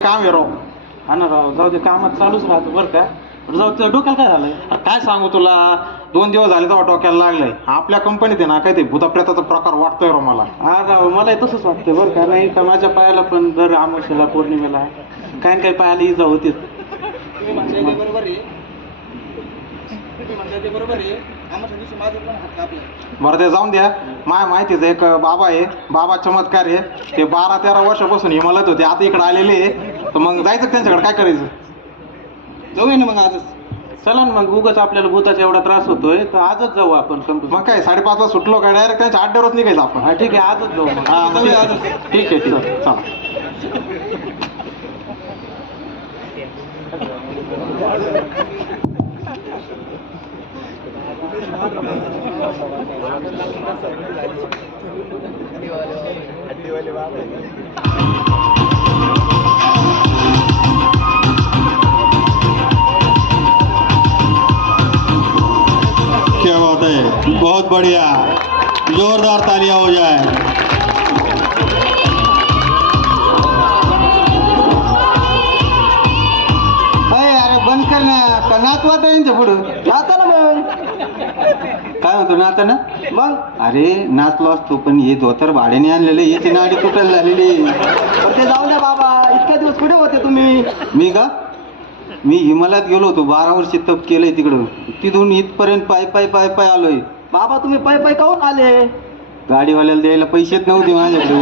काम आहे राव. हा ना राव, जाऊ दे, कामात चालूच राहतो बरं का. जाऊ दे, डोक्याला काय झालंय? काय सांगू तुला, 2 दिवस झाले तेव्हा डोक्याला लागलंय. आपल्या कंपनीत आहे ना, काय ते भूताप्रेताचा प्रकार वाटतोय राव मला. हा राव, मलाही तसंच वाटतं बरं का. नाही का माझ्या पायाला पण दर अमावस्येला पौर्णिमेला काय न काय पायाला इजा होतीच. बरं ते जाऊन द्या. माय माहितीच एक बाबा आहे, बाबा चमत्कार आहे. ते 12-13 वर्षापासून हिमालयात होते, आता इकडे आलेले आहे. तर मग जायचं त्यांच्याकडे, काय करायचं? जाऊया ना मग आजच. चला ना मग, उगाच आपल्याला भूताचा एवढा त्रास होतोय तर आजच जाऊ आपण. मग काय 5:30ला सुटलो काय, डायरेक्ट त्यांच्या अड्ड्यावरच निघायचं आपण. हा ठीक आहे, आजच जाऊ मग. हा ठीक जाऊया आहे, आजच. ठीक आहे, ठीक आहे, चला. क्या बात है, बहुत बढ़िया, जोरदार तालियां हो जाए। अरे बंद कर ना, का नाचवात यांच्या पुढं नाचा ना मग. काय होतं नाचा ना मग? अरे नाचलो असतो, पण हे धोतर भाड्याने आणलेले, याची नाडी तुटायला झालेली. ते जाऊ द्या बाबा, इतक्या दिवस कुठे होते तुम्ही? मी हिमालयात गेलो होतो, 12 वर्ष तप केलंय तिकडं. तिथून इथपर्यंत पाय पाय पाय पाय आलोय. बाबा तुम्ही पाय पाय काहून आले? गाडीवाल्याला द्यायला पैसेच नव्हते माझ्याकडे.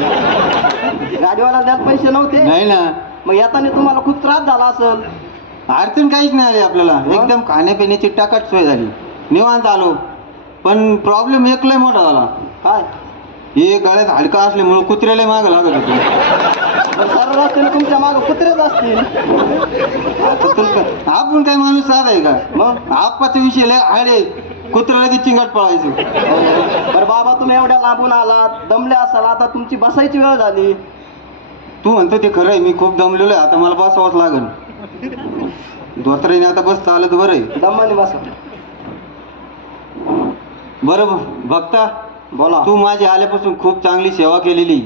गाडीवाल्याला द्यायला पैसे नव्हते? नाही ना. मग येताना तुम्हाला खूप त्रास झाला असेल. अडचण काहीच नाही आली आपल्याला, एकदम खाण्यापिण्याची टाकाट सोय झाली, निवांत आलो. पण प्रॉब्लेम एक लय मोठा झाला. काय? हे गळ्यात हाडका असल्यामुळे कुत्र्याला मागं लागत होते. सर्व असतील तुमच्या मागं कुत्रेच असतील. आपण काय माणूस साधा आहे का? मग आपाचा विषय लय हाडे, कुत्रा लगेच चिंगाट पळायचं. बरं बाबा, तुम्ही एवढ्या लांबून आलात, दमले असाल, आता तुमची बसायची वेळ झाली. तू म्हणतो ते खरं आहे, मी खूप दमलेलो आहे, आता मला बसावंच लागेल. धोत्राने आता बसता आलं तर बरं आहे. दमाने बसा. बरं बघता, बोला. तू माझी आल्यापासून खूप चांगली सेवा केलेली,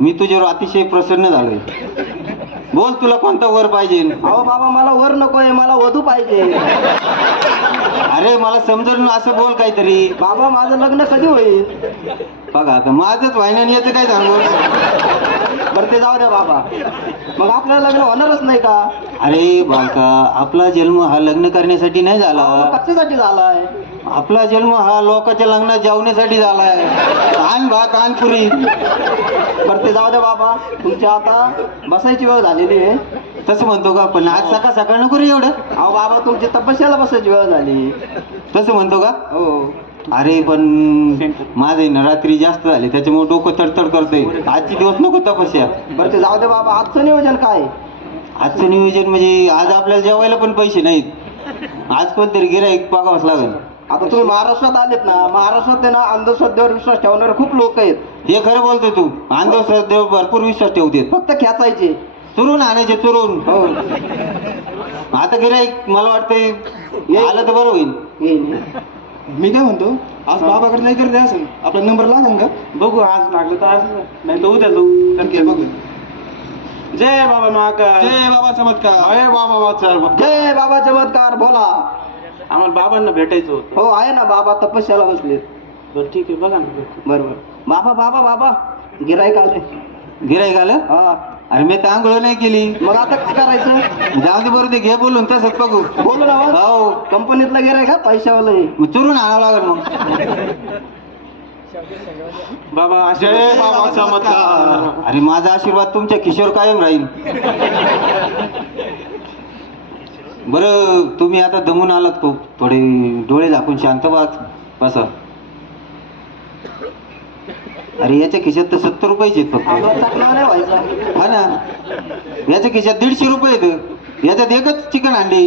मी तुझ्यावर अतिशय प्रसन्न झालोय. बोल, तुला कोणता वर पाहिजे? अहो बाबा, मला वर नकोय, मला वधू पाहिजे. अरे मला समजून असं बोल काहीतरी. बाबा माझं लग्न कधी होईल? बघा आता माझंच व्हायना, याचं काय सांगू. बरं ते जाऊ द्या बाबा, मग आपलं लग्न होणारच नाही का? अरे बालका, आपला जन्म हा लग्न करण्यासाठी नाही झाला. कशासाठी झालाय? आपला जन्म हा लोकांच्या लग्नात जेवण्यासाठी झालाय. कान भात कान पुरी. बरं ते जाऊ द्या बाबा, तुमच्या आता बसायची वेळ झालेली आहे. तसं म्हणतो का? पण आज सकाळ सकाळ नको रे एवढं. अहो बाबा, तुमची तपस्याला बसायची वेळ झाली. तसं म्हणतो का? हो. अरे पण माझे ना रात्री जास्त झाले, त्याच्यामुळे डोकं तडतड करतोय. आजची दिवस नको तपस्या. बरं ते जाऊ दे बाबा, आजचं नियोजन काय? आजचं नियोजन म्हणजे आज आपल्याला जेवायला पण पैसे नाहीत. आज कोणतरी गिऱ्हाईक बघावंच लागेल. आता तुम्ही महाराष्ट्रात आलेत ना, महाराष्ट्रात आहे ना अंधश्रद्धेवर विश्वास ठेवणारे खूप लोक आहेत. हे खरं बोलतोय तू, अंधश्रद्धेवर भरपूर विश्वास ठेवते, फक्त खेचायचे, चुरून आणायचे, चुरून. हो. आता गिऱ्हाईक मला वाटतंय आलं तर बरं होईल. मी काय म्हणतो, आज बाबाकडे नाही करते असेल, आपला नंबर लागेल का? बघू, आज लागलं तर आज, नाही तर उद्या जाऊ. नक्की बघू. जय बाबा महाकाल. जय बाबा चमत्कार. अरे बाबा, जय बाबा चमत्कार. बोला. आम्हाला बाबांना भेटायचं होतं. हो आहे ना, बाबा तपस्याला बसले. बरं ठीक आहे, बघा ना. बरोबर. बाबा बाबा बाबा, गिराईक आले. गिराईक आलं? हा. अरे मी तर आंघोळ नाही केली. मग आता काय करायचं? जाऊ दे, बरं ते घे बोलून, तसंच बघू. बोलू ना. हो, कंपनीतला गिराईक का पैशावाला? मग चुरून आणावं लागेल मग. बाबा जय बाबा चमत्कार. अरे माझा आशीर्वाद तुमच्या खिशोर कायम राहील. बरं तुम्ही आता दमून आलात खूप, थोडे डोळे झाकून शांत बसा. अरे याच्या खिशात तर 70 रुपयाचे आहेत फक्त. हा ना, याच्या खिशात 150 रुपये आहेत. याच्यात एकच चिकन आणली,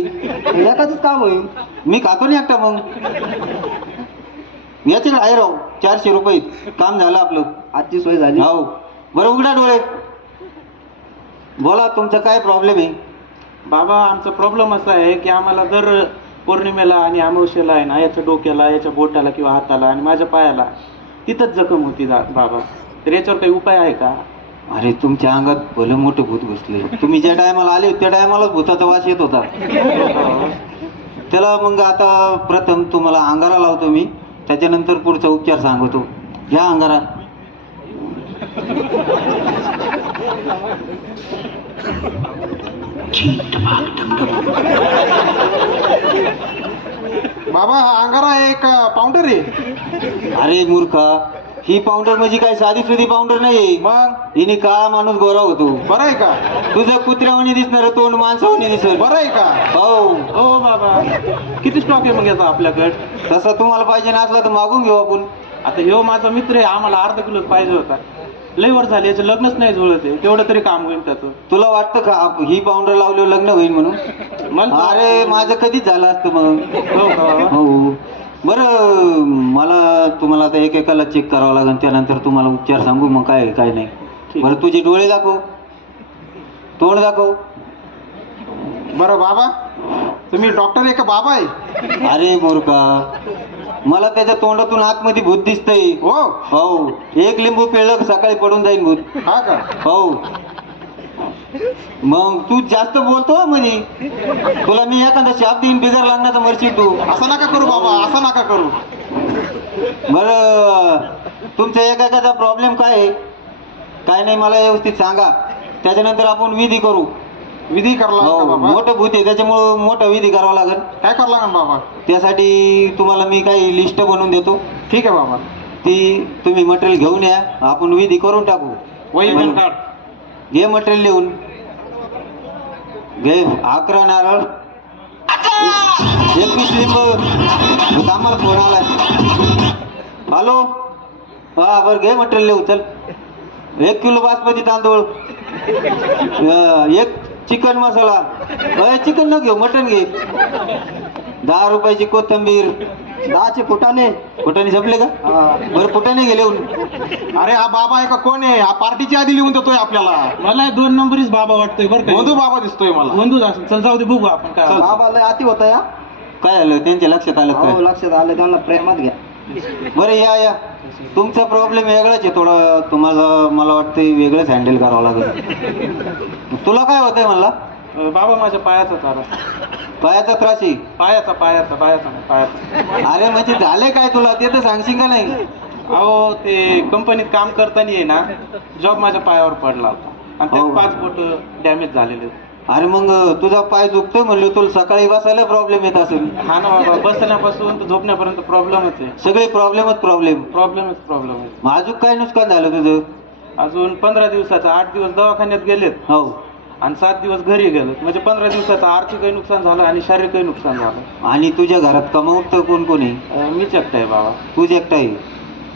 एकाच काम होईल. मी खातो नाही एकटा. मग याच्याकडे आहे राव 400 रुपये, काम झालं आपलं, आजची सोय झाली. हो. बरं उघडा डोळे, बोला तुमचा काय प्रॉब्लेम आहे? बाबा, आमचा प्रॉब्लेम असा आहे की आम्हाला दर पौर्णिमेला आणि अमावस्येला आहे ना, याच्या डोक्याला, याच्या बोटाला किंवा हाताला आणि माझ्या पायाला तिथंच जखम होती बाबा. तर याच्यावर काही उपाय आहे का? अरे तुमच्या अंगात भलं मोठं भूत घुसले. तुम्ही ज्या टायमाला आले त्या टायमालाच भूताचा वास येत होता. त्याला मग आता प्रथम तुम्हाला अंगारा लावतो मी, त्याच्यानंतर पुढचा उपचार सांगतो. घ्या अंगारा. बाबा हा अंगारा एक पावडर आहे. अरे मूर्खा, ही पावडर म्हणजे काय साधी सुधी पावडर नाही. मग हिने काळा माणूस गोरा होतो. बरं आहे का? तुझं कुत्र्यावानी दिसणार तोंड माणसावानी दिसत. बरं आहे का? हो. हो बाबा, किती स्टॉक आहे मग याचा आपल्याकडे? तसा तुम्हाला पाहिजे नसला तर मागून घेऊ आपण. आता ह्यो माझा मित्र आहे, आम्हाला अर्धा किलोच पाहिजे होता. लय वर झाले, याचं लग्नच नाही जुळत आहे. तेवढं तरी काम होईल त्याचं. तुला वाटतं का ही पावडर लावल्यावर लग्न होईल म्हणून? मला अरे माझं कधीच झालं असतं मग. हो का बाबा? हो. बरं, मला तुम्हाला आता एकेकाला चेक करावं लागेल, त्यानंतर तुम्हाला उपचार सांगू मग काय आहे, काय नाही. ठीक. बरं तुझे डोळे दाखव, तोंड दाखव. बरं बाबा, तुम्ही डॉक्टर आहे का बाबा आहे? अरे मूर्खा, मला त्याच्या तोंडातून आतमध्ये भूत दिसतंय. हो. हो. एक लिंबू पिळलं की सकाळी पडून जाईल भूत. हा का? हो. मग तू जास्त बोलतो म्हणे, तुला मी एखादा शाप देईन, बिगर लागण्याचा मरशील तू. असं नका करू बाबा, असं नका करू. बरं, तुमच्या एकाचा प्रॉब्लेम काय आहे काय नाही मला व्यवस्थित सांगा, त्याच्यानंतर आपण विधी करू. विधी करायला लागेल का हो, बाबा? मोठं भूत आहे त्याच्यामुळं मोठा विधी करावा लागेल. काय करावं लागेल बाबा? त्यासाठी तुम्हाला मी काही लिस्ट बनवून देतो. ठीक आहे बाबा. ती तुम्ही मटेरियल घेऊन या, आपण विधी करून टाकू. वही बरं. काढ. घे मटेरियल लिहून घे. 11 नारळ, 21 लिंब. आम्हाला फोन आलाय. हॅलो. हा बरं, घे मटेरियल लिहू. चल. 1 किलो बासमती तांदूळ, 1 चिकन मसाला. चिकन न घेऊ, मटन घे. 10 रुपयाची कोथिंबीर. 10चे फुटाणे. फुटाणे संपले का? बरं फुटाणे घे लिहून. अरे हा बाबा आहे का कोण आहे? हा पार्टीच्या आधी लिहून देतोय आपल्याला. मला 2 नंबरीच बाबा वाटतोय बरं का. बंधू बाबा दिसतोय मला. बंधूच असेल. चल जाऊ दे, बघू आपण काय. चल. बाबाला अति होता या. काय झालं त्यांच्या लक्षात आलं काय? लक्षात आलं, त्यांना प्रेमात घ्या. बरं या. तुमचा प्रॉब्लेम वेगळाच आहे थोडा. तुम्हाला मला वाटतं वेगळंच हँडल करावं लागेल. तुला काय होतंय म्हणला? बाबा माझ्या पायाचा तारा. पायाचा त्रास आहे? पायाचा. अरे म्हणजे झालंय काय तुला ते तर सांगशील का नाही? अहो ते कंपनीत काम करताना आहे ना, जॉब माझ्या पायावर पडला होता आणि त्यात हो. 5 बोट डॅमेज झालेले. अरे मग तुझा पाय दुखतोय म्हणलं, तुला सकाळी बसायला प्रॉब्लेम येत असेल. हा ना बाबा, बसण्यापासून तर झोपण्यापर्यंत प्रॉब्लेमच आहे. सगळे प्रॉब्लेम. प्रॉब्लेम आहे. मग अजून काय नुकसान झालं तुझं? अजून 15 दिवसाचा 8 दिवस दवाखान्यात गेलेत हो. आणि 7 दिवस घरी गेलेत. म्हणजे 15 दिवसाचं आर्थिकही नुकसान झालं आणि शारीरिकही नुकसान झालं. आणि तुझ्या घरात कमावत कोण कोण आहे? मीच एकटा आहे बाबा. तुझ एकटा आहे?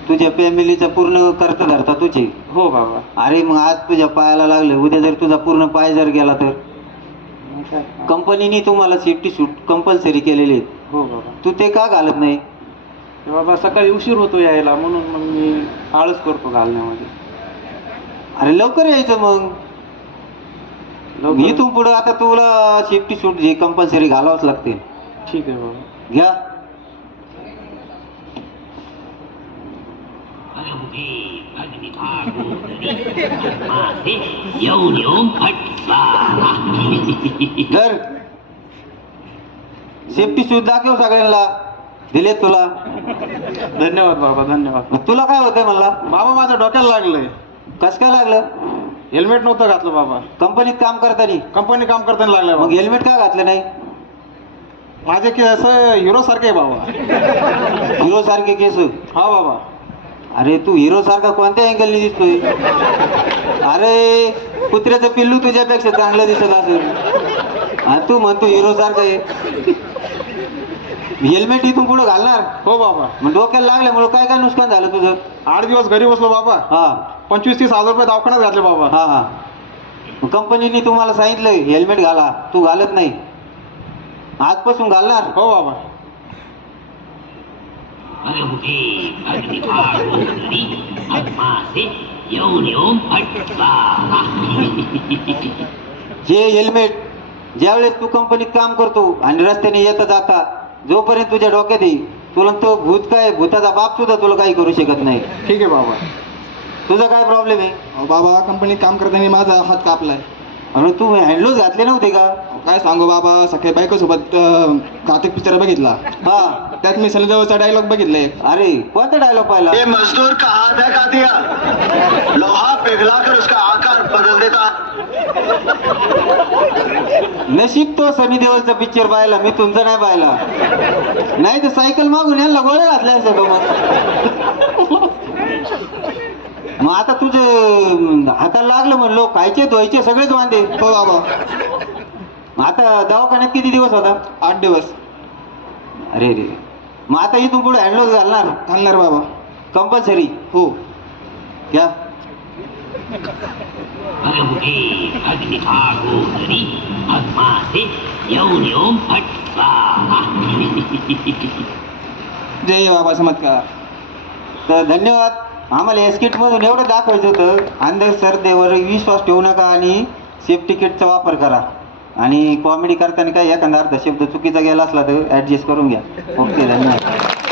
तुझ्या फॅमिलीचा पूर्ण करता धरता तुझे? हो बाबा. अरे मग आज तुझ्या पायाला लागलं, उद्या जर तुझा पूर्ण पाय जर गेला तर? कंपनीने तुम्हाला सेफ्टी सूट कंपल्सरी केलेले आहेत. हो बाबा. तू ते का घालत नाही? बाबा सकाळी उशीर होतो यायला, म्हणून मग मी आळस करतो घालण्यामध्ये. अरे लवकर यायचं मग. लवकर- इथून पुढं आता तुला सेफ्टी सूट जे कंपल्सरी घालावंच लागते. ठीक आहे बाबा. घ्या. तर सेफ्टी शूज दाखव सगळ्यांना. दिलेत तुला. धन्यवाद बाबा, धन्यवाद. मग तुला काय होतंय म्हणला? बाबा माझ्या डोक्याला लागलंय. कस काय लागलं? हेल्मेट नव्हतं घातलं बाबा. कंपनीत काम करताना? कंपनी काम करताना लागलंय मग बाबा. हेल्मेट का घातलं नाही? माझे केस हिरो सारखे आहे बाबा. हिरो सारखे केस? हा बाबा. अरे तू हिरो सारखा कोणत्या अँगलने दिसतोय? अरे कुत्र्याचं पिल्लू तुझ्यापेक्षा चांगलं दिसत असेल आणि तू म्हणतो हिरो सारखं आहे. हेल्मेट इथून पुढे घालणार? हो बाबा. मग डोक्याला लागल्यामुळे काय काय नुकसान झालं तुझं? 8 दिवस घरी बसलो बाबा. हा 25-30 हजार रुपये दवाखान्यात घातले बाबा. हा. मग कंपनीने तुम्हाला सांगितलं हेल्मेट घाला, तू घालत नाही. आजपासून घालणार? हो बाबा. जे हेल्मेट ज्यावेळेस तू कंपनीत काम करतो आणि रस्त्याने येता जाता जोपर्यंत तुझ्या डोक्यात येईल, तुला तो भूत काय, भूताचा बाप सुद्धा तुला काही करू शकत नाही. ठीक आहे बाबा. तुझा काय प्रॉब्लेम आहे? अहो बाबा कंपनीत काम करताना माझा हात कापलाय. अरे तू हँडलोज घातले नव्हते का? काय सांगू बाबा, सकाळी बायकोसोबत घातक पिक्चर बघितला. हा. त्यात मी सलजवळचा डायलॉग बघितला एक. अरे कोणता डायलॉग पाहिला? ये मजदूर का हाथ है का दिया, लोहा पिघलाकर उसका आकार बदल देता. नशीब तो सनी देओलचा पिक्चर पाहिला, मी तुमचा नाही पाहिला. नाही तर सायकल मागून यांना गोळ्या घातल्या असत्या मग. मग आता तुझं हाताला लागलं म्हणलो, खायचे धुवायचे सगळेच वांदे. हो बाबा. आता दवाखान्यात किती दिवस होता? 8 दिवस. अरे रे. मग आता इथून पुढे हँडलोज घालणार घालणार बाबा. कंपल्सरी? हो. क्या? जय बाबा चमत्कार. तर धन्यवाद. आम्हाला या स्किटमधून एवढं दाखवायचं होतं, अंधश्रद्धेवर विश्वास ठेवू नका आणि सेफ्टी किटचा वापर करा. आणि कॉमेडी करताना काय एखादा अर्धा शब्द चुकीचा गेला असला तर ॲडजस्ट करून घ्या. ओके, धन्यवाद.